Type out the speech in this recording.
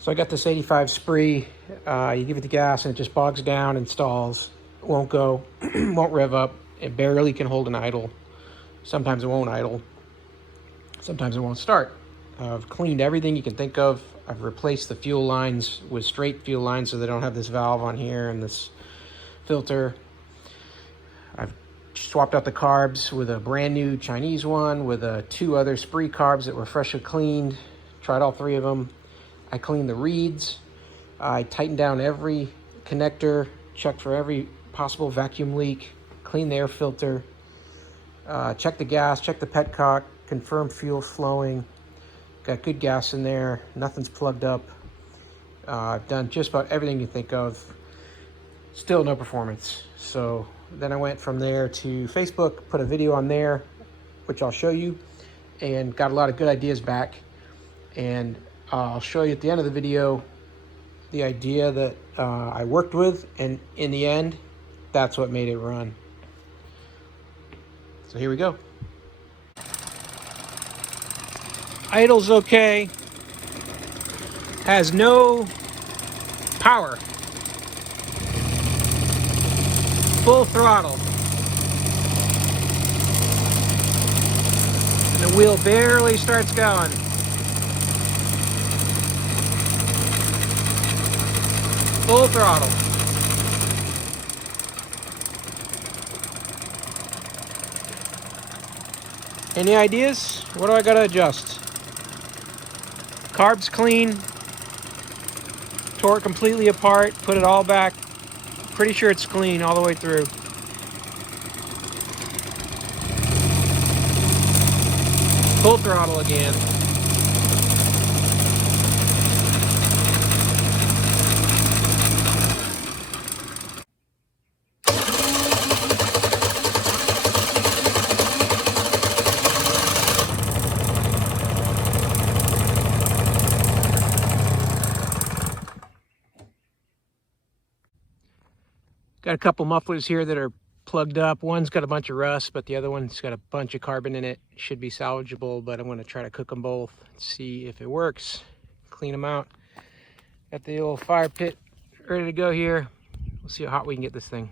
So I got this 85 spree. You give it the gas and it just bogs down and stalls. It won't go, won't rev up. It barely can hold an idle. Sometimes it won't idle. Sometimes it won't start. I've cleaned everything you can think of. I've replaced the fuel lines with straight fuel lines so they don't have this valve on here and this filter. I've swapped out the carbs with a brand new Chinese one with two other spree carbs that were freshly cleaned. Tried all three of them. I cleaned the reeds. I tightened down every connector, checked for every possible vacuum leak, cleaned the air filter, checked the gas, checked the petcock, confirmed fuel flowing. Got good gas in there, nothing's plugged up. I've done just about everything you think of. Still no performance. So then I went from there to Facebook, put a video on there, which I'll show you, and got a lot of good ideas back. And I'll show you at the end of the video the idea that I worked with, and in the end, that's what made it run. So here we go. Idle's okay. Has no power. Full throttle. And the wheel barely starts going. Full throttle. Any ideas? What do I gotta adjust? Carbs clean. Tore it completely apart, put it all back. Pretty sure it's clean all the way through. Full throttle again. Got a couple mufflers here that are plugged up. One's got a bunch of rust, but the other one's got a bunch of carbon in it. Should be salvageable, but I'm going to try to cook them both, see if it works, clean them out. Got the old fire pit ready to go here. We'll see how hot we can get this thing.